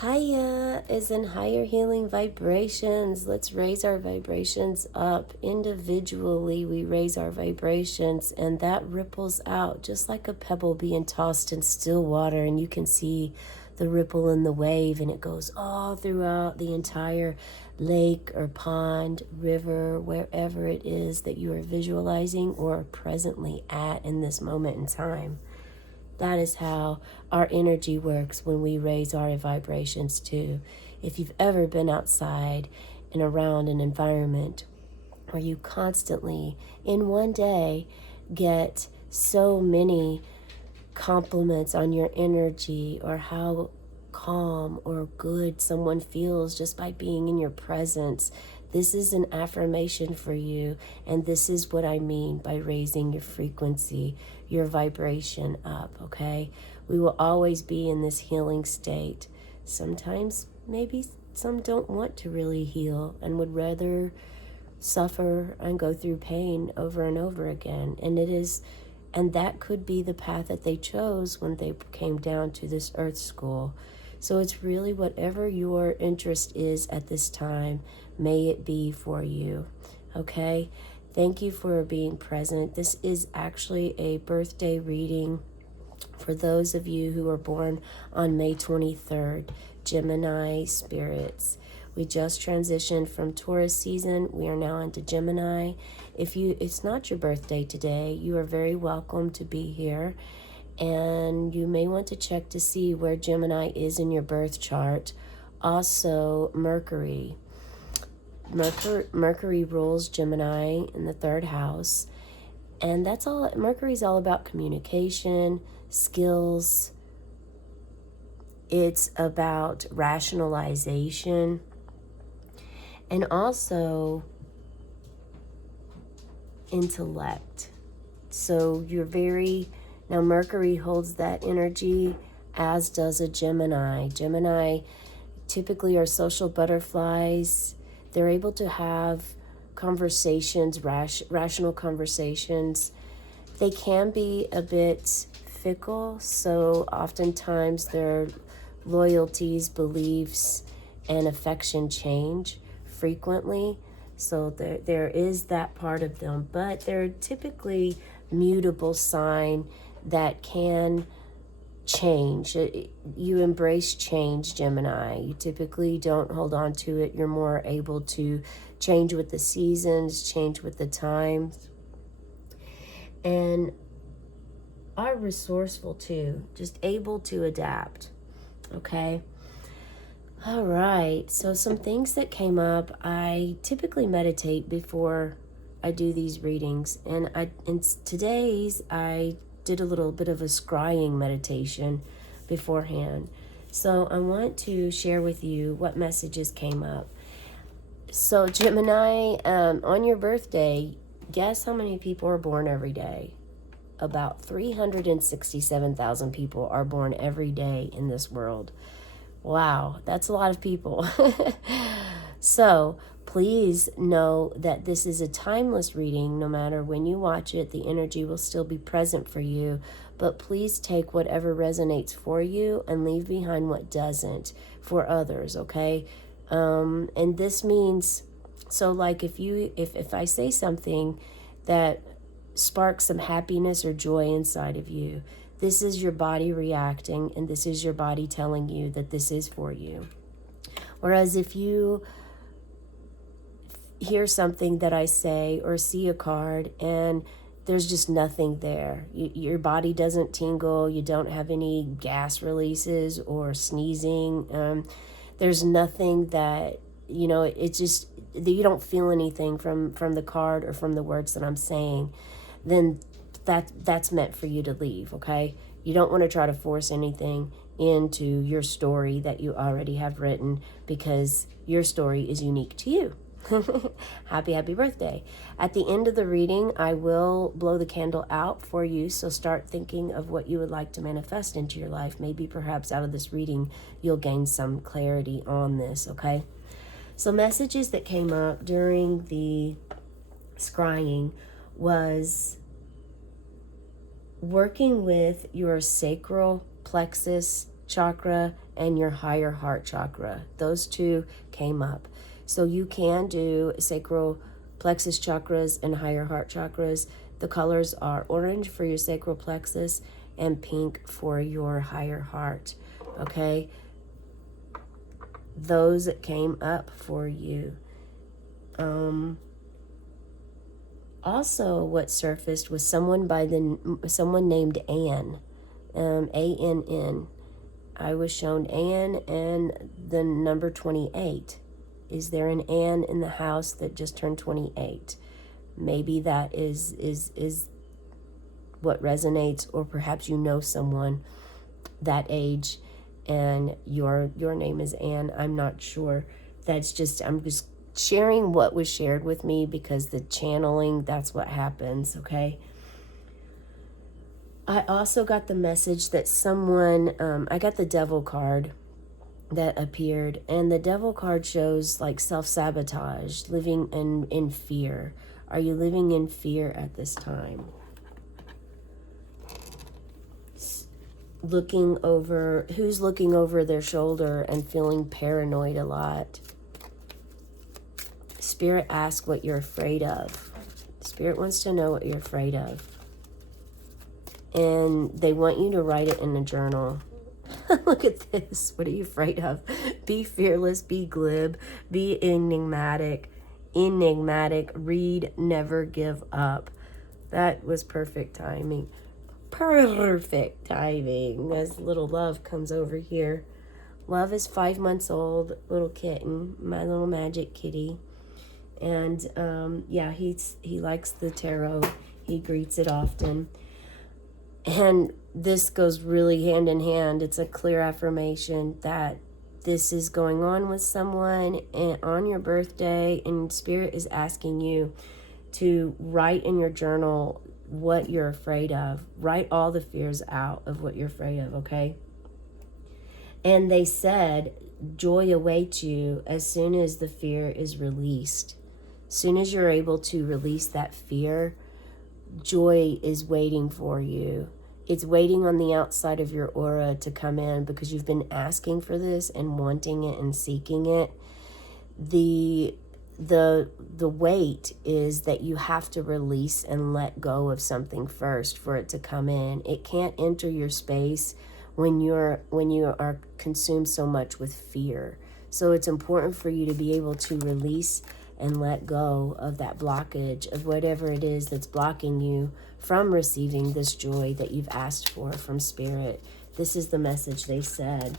Haya is in higher healing vibrations. Let's raise our vibrations up. Individually, we raise our vibrations, and that ripples out just like a pebble being tossed in still water. And you can see the ripple in the wave, and it goes all throughout the entire lake or pond, river, wherever it is that you are visualizing or presently at in this moment in time. That is how our energy works when we raise our vibrations too. If you've ever been outside and around an environment where you constantly, in one day, get so many compliments on your energy or how calm or good someone feels just by being in your presence. This is an affirmation for you, and this is what I mean by raising your frequency, your vibration up, okay? We will always be in this healing state. Sometimes maybe some don't want to really heal and would rather suffer and go through pain over and over again. And that could be the path that they chose when they came down to this earth school. So it's really whatever your interest is at this time, may it be for you. Okay? Thank you for being present. This is actually a birthday reading for those of you who are born on May 23rd, Gemini spirits. We just transitioned from Taurus season. We are now into Gemini. If it's not your birthday today, you are very welcome to be here. And you may want to check to see where Gemini is in your birth chart. Also, Mercury. Mercury rules Gemini in the third house. And that's all. Mercury's all about communication, skills. It's about rationalization. And also intellect. So now Mercury holds that energy, as does a Gemini. Gemini typically are social butterflies. They're able to have conversations, rational conversations. They can be a bit fickle, so oftentimes their loyalties, beliefs, and affection change frequently. So there is that part of them, but they're typically mutable sign that can change. You embrace change, Gemini. You typically don't hold on to it. You're more able to change with the seasons, change with the times, and are resourceful too, just able to adapt. Okay? All right, so some things that came up. I typically meditate before I do these readings, and in today's I did a little bit of a scrying meditation beforehand. So I want to share with you what messages came up. So Gemini, on your birthday, guess how many people are born every day? About 367,000 people are born every day in this world. Wow, that's a lot of people. So please know that this is a timeless reading. No matter when you watch it, the energy will still be present for you. But please take whatever resonates for you and leave behind what doesn't for others, okay? And this means, so like if I say something that sparks some happiness or joy inside of you, this is your body reacting, and this is your body telling you that this is for you. Whereas if you hear something that I say or see a card and there's just nothing there, your body doesn't tingle, you don't have any gas releases or sneezing, there's nothing that, it's just, you don't feel anything from the card or from the words that I'm saying, then that's meant for you to leave, okay? You don't want to try to force anything into your story that you already have written, because your story is unique to you. Happy birthday. At the end of the reading, I will blow the candle out for you, so start thinking of what you would like to manifest into your life. Maybe perhaps out of this reading, you'll gain some clarity on this, okay? So messages that came up during the scrying was working with your sacral plexus chakra and your higher heart chakra. Those two came up. So you can do sacral plexus chakras and higher heart chakras. The colors are orange for your sacral plexus and pink for your higher heart. Okay? Those came up for you. Also, what surfaced was someone named Ann, ANN. I was shown Ann and the number 28. Is there an Ann in the house that just turned 28? Maybe that is what resonates, or perhaps you know someone that age and your name is Ann. I'm not sure. I'm just sharing what was shared with me, because the channeling, that's what happens, okay? I also got the message that someone, I got the devil card that appeared, and the devil card shows like self-sabotage, living in fear. Are you living in fear at this time? Who's looking over their shoulder and feeling paranoid a lot? Spirit asks what you're afraid of. Spirit wants to know what you're afraid of. And they want you to write it in a journal. Look at this. What are you afraid of? Be fearless, be glib, be enigmatic, read, never give up. That was perfect timing. Perfect timing. As little Love comes over here. Love is 5 months old, little kitten, my little magic kitty. And yeah, he likes the tarot. He greets it often. And this goes really hand in hand. It's a clear affirmation that this is going on with someone and on your birthday, and Spirit is asking you to write in your journal what you're afraid of. Write all the fears out of what you're afraid of, okay? And they said joy awaits you as soon as the fear is released. As soon as you're able to release that fear, joy is waiting for you. It's waiting on the outside of your aura to come in, because you've been asking for this and wanting it and seeking it. The wait is that you have to release and let go of something first for it to come in. It can't enter your space when you are consumed so much with fear. So it's important for you to be able to release and let go of that blockage of whatever it is that's blocking you from receiving this joy that you've asked for from Spirit. This is the message they said.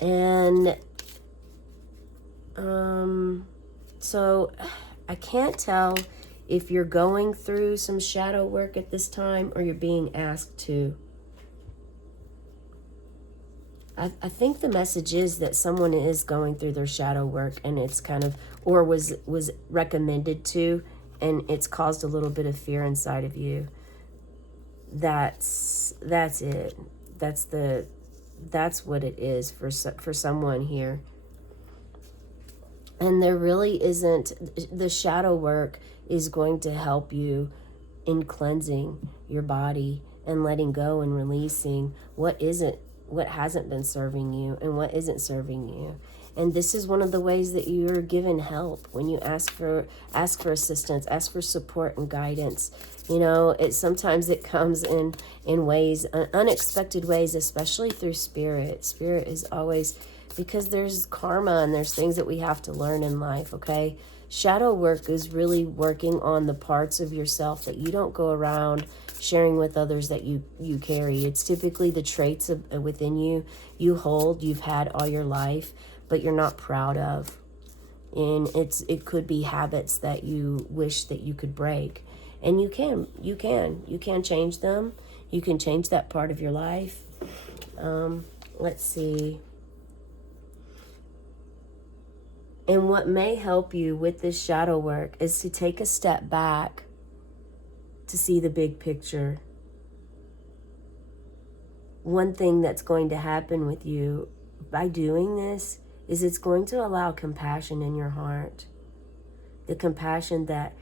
And so I can't tell if you're going through some shadow work at this time or you're being asked to. I think the message is that someone is going through their shadow work, and it's kind of, or was recommended to, and it's caused a little bit of fear inside of you. That's it. That's what it is for someone here. And there really isn't, the shadow work is going to help you in cleansing your body and letting go and releasing what hasn't been serving you and what isn't serving you. And this is one of the ways that you're given help when you ask for assistance, ask for support and guidance. You know, sometimes it comes in ways, unexpected ways, especially through Spirit. Spirit is always, because there's karma and there's things that we have to learn in life, okay? Shadow work is really working on the parts of yourself that you don't go around sharing with others that you carry. It's typically the traits within you hold, you've had all your life, but you're not proud of. And it could be habits that you wish that you could break. And you can change them. You can change that part of your life. Let's see. And what may help you with this shadow work is to take a step back to see the big picture. One thing that's going to happen with you by doing this is it's going to allow compassion in your heart. The compassion that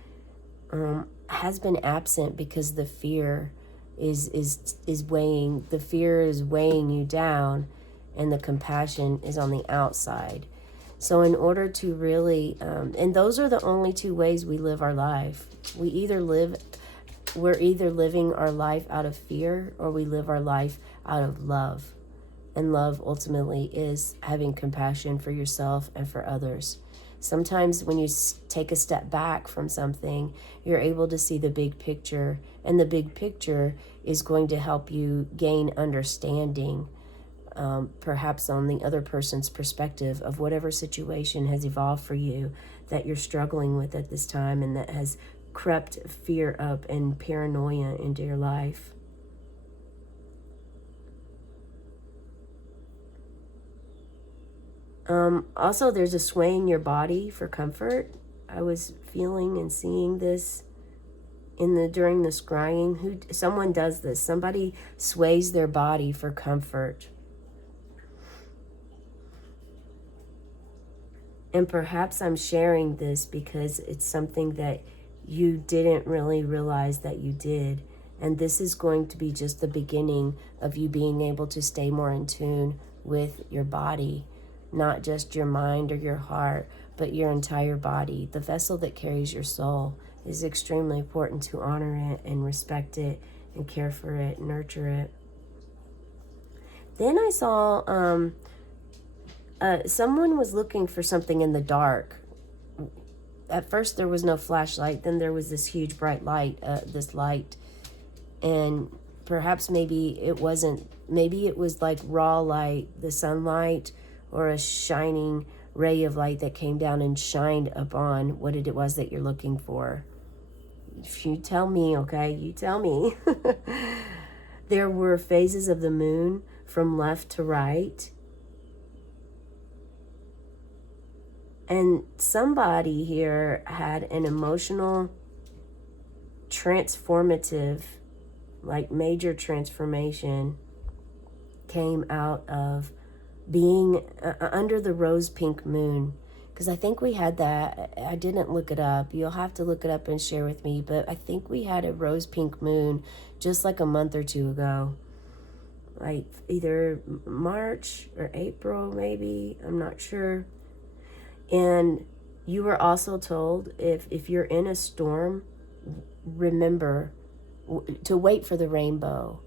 has been absent because the fear is weighing, the fear is weighing you down, and the compassion is on the outside. So in order to really, and those are the only two ways we live our life. We're either living our life out of fear, or we live our life out of love. And love ultimately is having compassion for yourself and for others. Sometimes when you take a step back from something, you're able to see the big picture, and the big picture is going to help you gain understanding, perhaps on the other person's perspective of whatever situation has evolved for you that you're struggling with at this time, and that has crept fear up and paranoia into your life. Also, there's a swaying your body for comfort. I was feeling and seeing this during the scrying. Someone does this. Somebody sways their body for comfort. And perhaps I'm sharing this because it's something that you didn't really realize that you did. And this is going to be just the beginning of you being able to stay more in tune with your body, not just your mind or your heart, but your entire body. The vessel that carries your soul is extremely important to honor it and respect it and care for it, nurture it. Then I saw someone was looking for something in the dark. At first there was no flashlight, then there was this huge bright light, this light, and perhaps maybe it was like raw light, the sunlight, or a shining ray of light that came down and shined upon what it was that you're looking for. If you tell me, okay, you tell me. There were phases of the moon from left to right. And somebody here had an emotional, transformative, like major transformation came out of being under the rose pink moon. Because I think we had that. I didn't look it up. You'll have to look it up and share with me. But I think we had a rose pink moon just like a month or two ago. Like either March or April, maybe. I'm not sure. And you were also told if you're in a storm, remember to wait for the rainbow.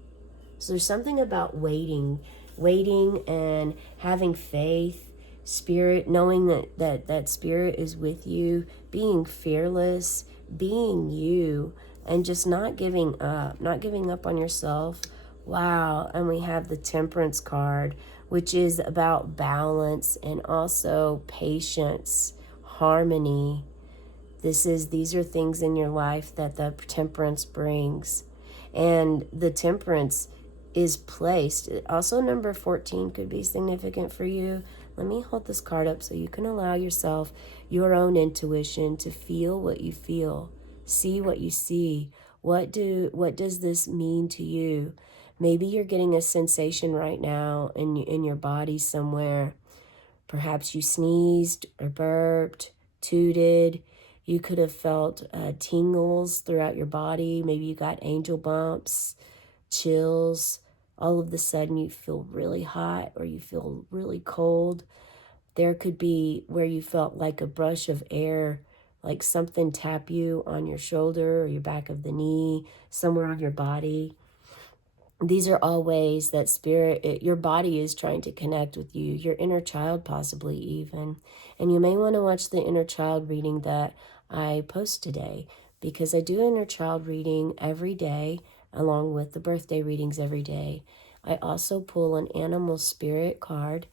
So there's something about waiting and having faith, spirit, knowing that spirit is with you, being fearless, being you, and just not giving up on yourself. Wow. And we have the Temperance card, which is about balance and also patience, harmony. These are things in your life that the Temperance brings. And the Temperance is placed. Also, number 14 could be significant for you. Let me hold this card up so you can allow yourself your own intuition to feel what you feel, see what you see. What does this mean to you? Maybe you're getting a sensation right now in your body somewhere. Perhaps you sneezed or burped, tooted. You could have felt tingles throughout your body. Maybe you got angel bumps, chills. All of a sudden you feel really hot or you feel really cold. There could be where you felt like a brush of air, like something tap you on your shoulder or your back of the knee, somewhere on your body. These are all ways that your body is trying to connect with you, your inner child possibly even. And you may want to watch the inner child reading that I post today, because I do inner child reading every day along with the birthday readings every day. I also pull an animal spirit card,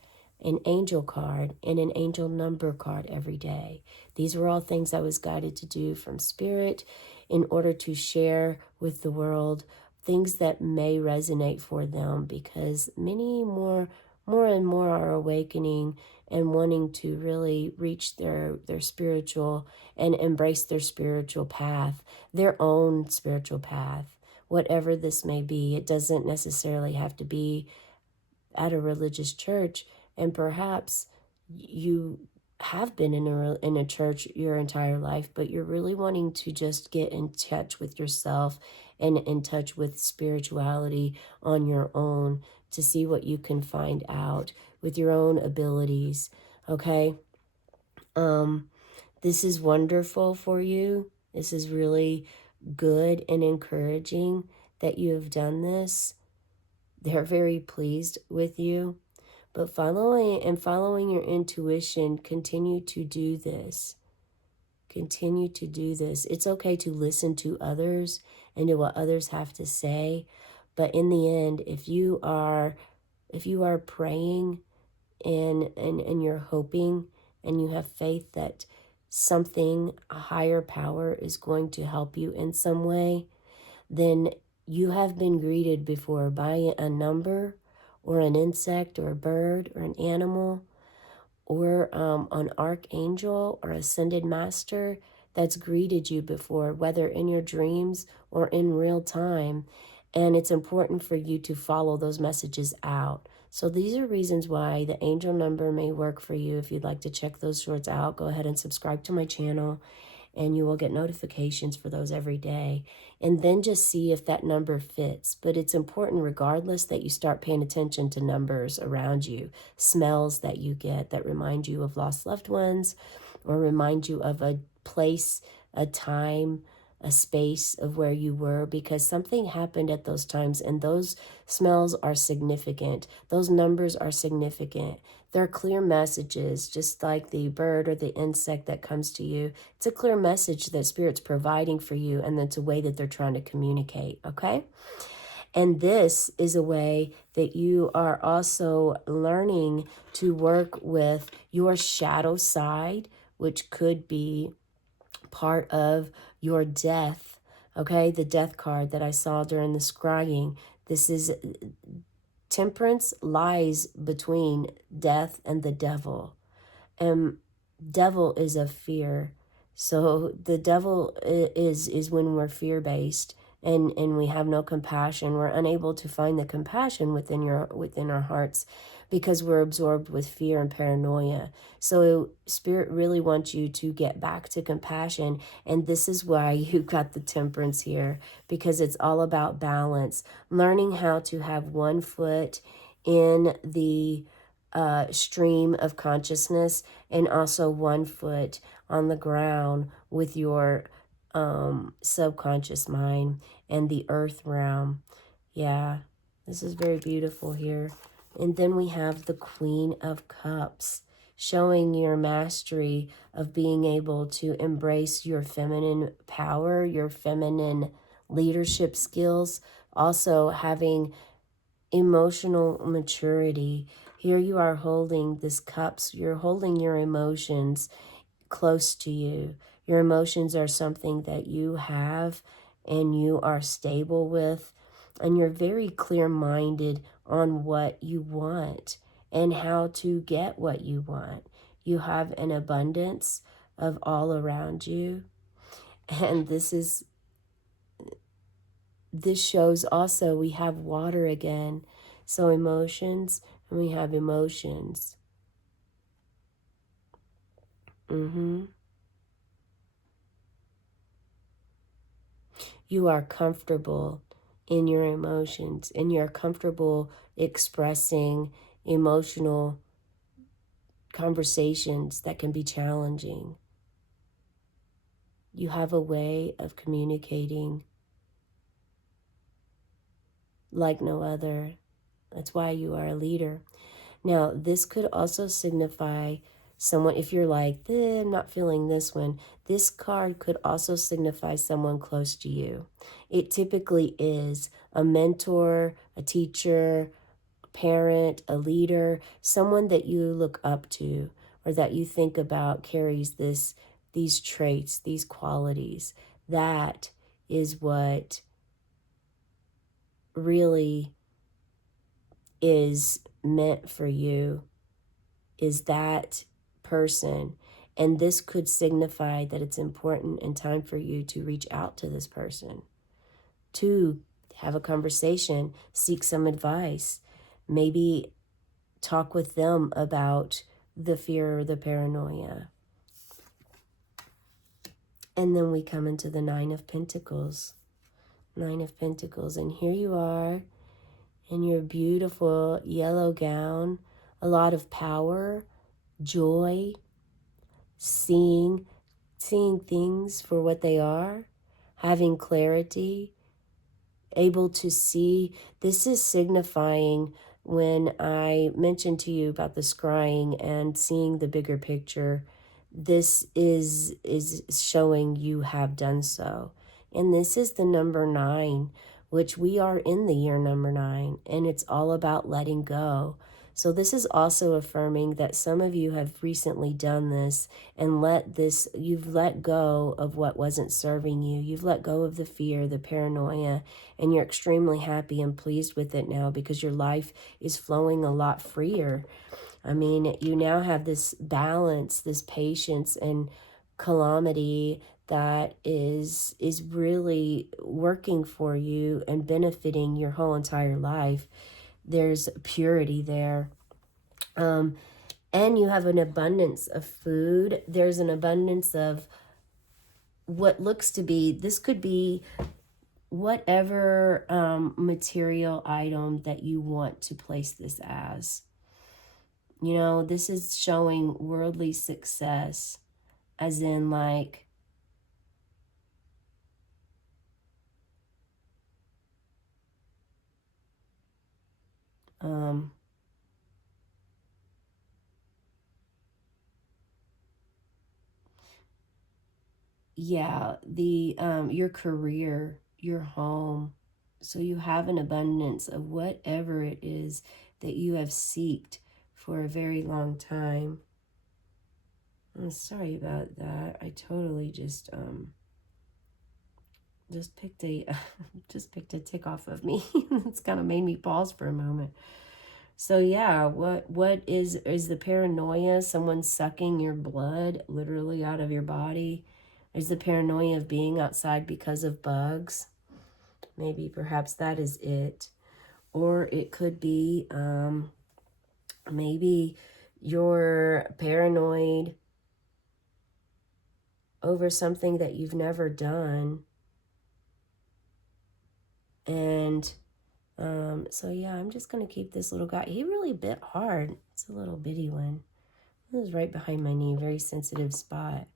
an angel card, and an angel number card every day. These were all things I was guided to do from spirit in order to share with the world things that may resonate for them, because many more and more are awakening and wanting to really reach their spiritual and embrace their spiritual path, their own spiritual path, whatever this may be. It doesn't necessarily have to be at a religious church, and perhaps you have been in a church your entire life, but you're really wanting to just get in touch with yourself and in touch with spirituality on your own to see what you can find out with your own abilities. Okay? Um, this is wonderful for you. This is really good and encouraging that you have done this. They're very pleased with you. But following your intuition, continue to do this. Continue to do this. It's okay to listen to others and to what others have to say. But in the end, if you are praying and you're hoping and you have faith that something, a higher power, is going to help you in some way, then you have been greeted before by a number or an insect or a bird or an animal or an archangel or ascended master that's greeted you before, whether in your dreams or in real time. And it's important for you to follow those messages out. So these are reasons why the angel number may work for you. If you'd like to check those shorts out, go ahead and subscribe to my channel, and you will get notifications for those every day. And then just see if that number fits. But it's important regardless that you start paying attention to numbers around you, smells that you get that remind you of lost loved ones or remind you of a place, a time, a space of where you were, because something happened at those times, and those smells are significant. Those numbers are significant. They're clear messages, just like the bird or the insect that comes to you. It's a clear message that Spirit's providing for you, and it's a way that they're trying to communicate, okay? And this is a way that you are also learning to work with your shadow side, which could be part of your death. Okay, the death card that I saw during the scrying. This is temperance lies between death and the devil. And devil is of fear. So the devil is when we're fear-based and we have no compassion. We're unable to find the compassion within our hearts because we're absorbed with fear and paranoia. So Spirit really wants you to get back to compassion, and this is why you got the temperance here, because it's all about balance, learning how to have one foot in the stream of consciousness and also one foot on the ground with your subconscious mind and the earth realm. Yeah, this is very beautiful here. And then we have the Queen of Cups, showing your mastery of being able to embrace your feminine power, your feminine leadership skills, also having emotional maturity. Here you are holding this cups, you're holding your emotions close to you. Your emotions are something that you have and you are stable with, and you're very clear-minded on what you want and how to get what you want. You have an abundance of all around you, and this shows also we have water again. So emotions, and we have emotions. You are comfortable in your emotions, and you're comfortable expressing emotional conversations that can be challenging. You have a way of communicating like no other. That's why you are a leader. Now, this could also signify someone, if you're like, I'm not feeling this one, this card could also signify someone close to you. It typically is a mentor, a teacher, a parent, a leader, someone that you look up to or that you think about carries these traits, these qualities. That is what really is meant for you, is that person. And this could signify that it's important and time for you to reach out to this person, to have a conversation, seek some advice, maybe talk with them about the fear or the paranoia. And then we come into the Nine of Pentacles. Nine of Pentacles. And here you are in your beautiful yellow gown. A lot of power, joy, seeing things for what they are, having clarity, able to see. This is signifying, when I mentioned to you about the scrying and seeing the bigger picture, this is showing you have done so. And this is the number 9, which we are in the year number 9, and it's all about letting go. So this is also affirming that some of you have recently done this and you've let go of what wasn't serving you. You've let go of the fear, the paranoia, and you're extremely happy and pleased with it now because your life is flowing a lot freer. I mean, you now have this balance, this patience and calamity that is really working for you and benefiting your whole entire life. There's purity there. And you have an abundance of food. There's an abundance of what looks to be, this could be whatever material item that you want to place this as. You know, this is showing worldly success, as in like, yeah, the your career, your home. So you have an abundance of whatever it is that you have sought for a very long time. I'm sorry about that. I totally just picked a just picked a tick off of me. It's kind of made me pause for a moment. So yeah, what is the paranoia? Someone sucking your blood literally out of your body? Is the paranoia of being outside because of bugs? Maybe perhaps that is it. Or it could be maybe you're paranoid over something that you've never done. And so yeah, I'm just going to keep this little guy. He really bit hard. It's a little bitty one. It was right behind my knee, very sensitive spot.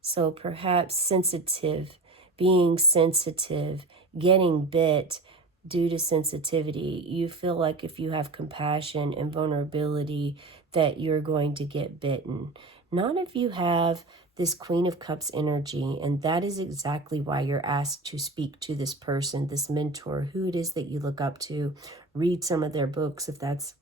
So perhaps sensitive, being sensitive, getting bit due to sensitivity. You feel like if you have compassion and vulnerability that you're going to get bitten. Not if you have this Queen of Cups energy, and that is exactly why you're asked to speak to this person, this mentor, who it is that you look up to. Read some of their books if that's,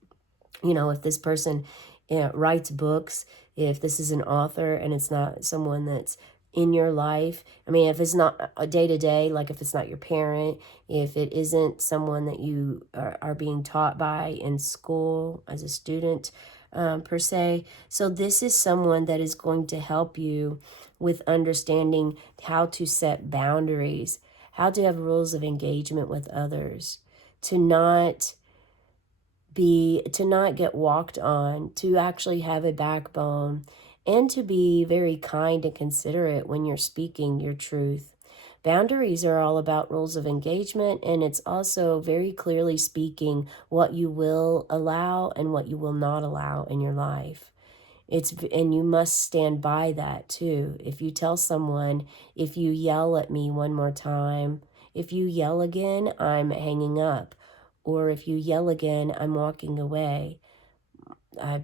you know, if this person writes books, if this is an author and it's not someone that's in your life. I mean, if it's not a day-to-day, like if it's not your parent, if it isn't someone that you are being taught by in school as a student, per se. So this is someone that is going to help you with understanding how to set boundaries, how to have rules of engagement with others, to not get walked on, to actually have a backbone, and to be very kind and considerate when you're speaking your truth. Boundaries are all about rules of engagement, and it's also very clearly speaking what you will allow and what you will not allow in your life. And you must stand by that too. If you tell someone, if you yell at me one more time, if you yell again, I'm hanging up. Or if you yell again, I'm walking away. I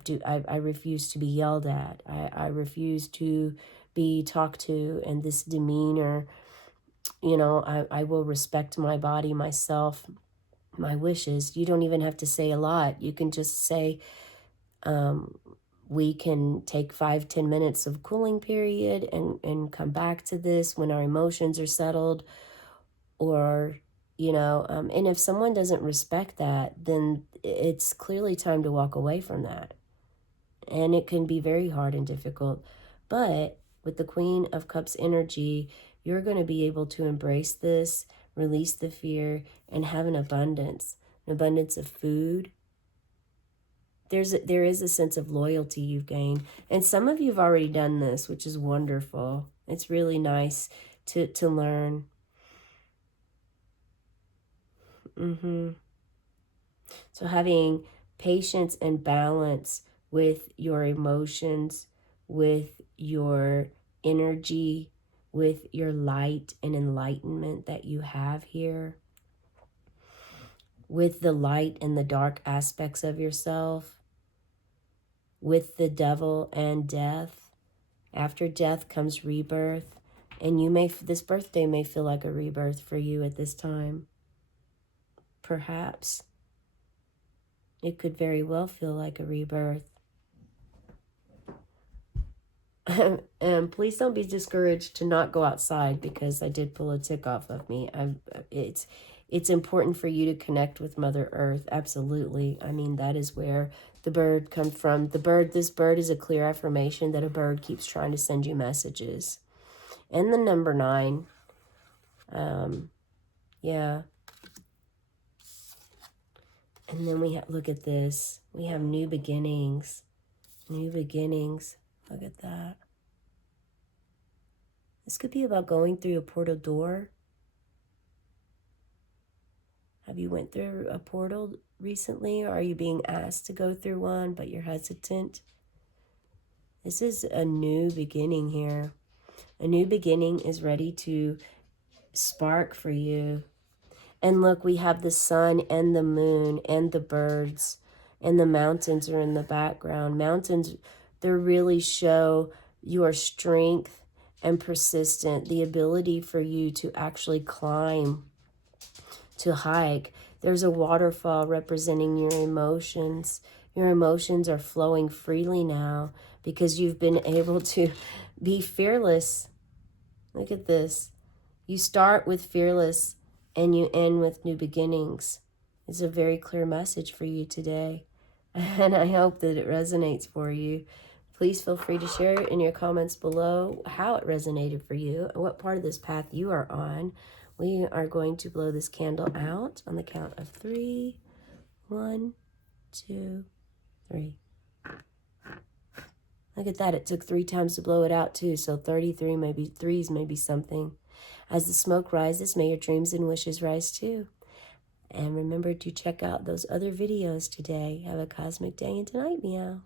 refuse to be yelled at. I refuse to be talked to in this demeanor. You know, I will respect my body, myself, my wishes. You don't even have to say a lot. You can just say, we can take 5-10 minutes of cooling period and come back to this when our emotions are settled. Or, you know, and if someone doesn't respect that, then it's clearly time to walk away from that. And it can be very hard and difficult. But with the Queen of Cups energy, you're going to be able to embrace this, release the fear, and have an abundance of food there is a sense of loyalty you've gained. And some of you have already done this, which is wonderful. It's really nice to learn. So having patience and balance with your emotions, with your energy, with your light and enlightenment that you have here, with the light and the dark aspects of yourself, with the devil and death. After death comes rebirth, and this birthday may feel like a rebirth for you at this time. Perhaps it could very well feel like a rebirth. And please don't be discouraged to not go outside, because I did pull a tick off of me. It's important for you to connect with Mother Earth. Absolutely. I mean, that is where the bird comes from. This bird is a clear affirmation that a bird keeps trying to send you messages. And the number 9. Yeah. And then look at this. We have new beginnings. New beginnings. Look at that. This could be about going through a portal door. Have you went through a portal recently, or are you being asked to go through one, but you're hesitant? This is a new beginning here. A new beginning is ready to spark for you. And look, we have the sun and the moon and the birds, and the mountains are in the background. Mountains, they really show your strength and persistent, the ability for you to actually climb, to hike. There's a waterfall representing your emotions. Your emotions are flowing freely now because you've been able to be fearless. Look at this. You start with fearless and you end with new beginnings. It's a very clear message for you today. And I hope that it resonates for you. Please feel free to share in your comments below how it resonated for you and what part of this path you are on. We are going to blow this candle out on the count of 3. 1, 2, 3. Look at that. It took 3 times to blow it out too. So 33 maybe 3s may be something. As the smoke rises, may your dreams and wishes rise too. And remember to check out those other videos today. Have a cosmic day and tonight, meow.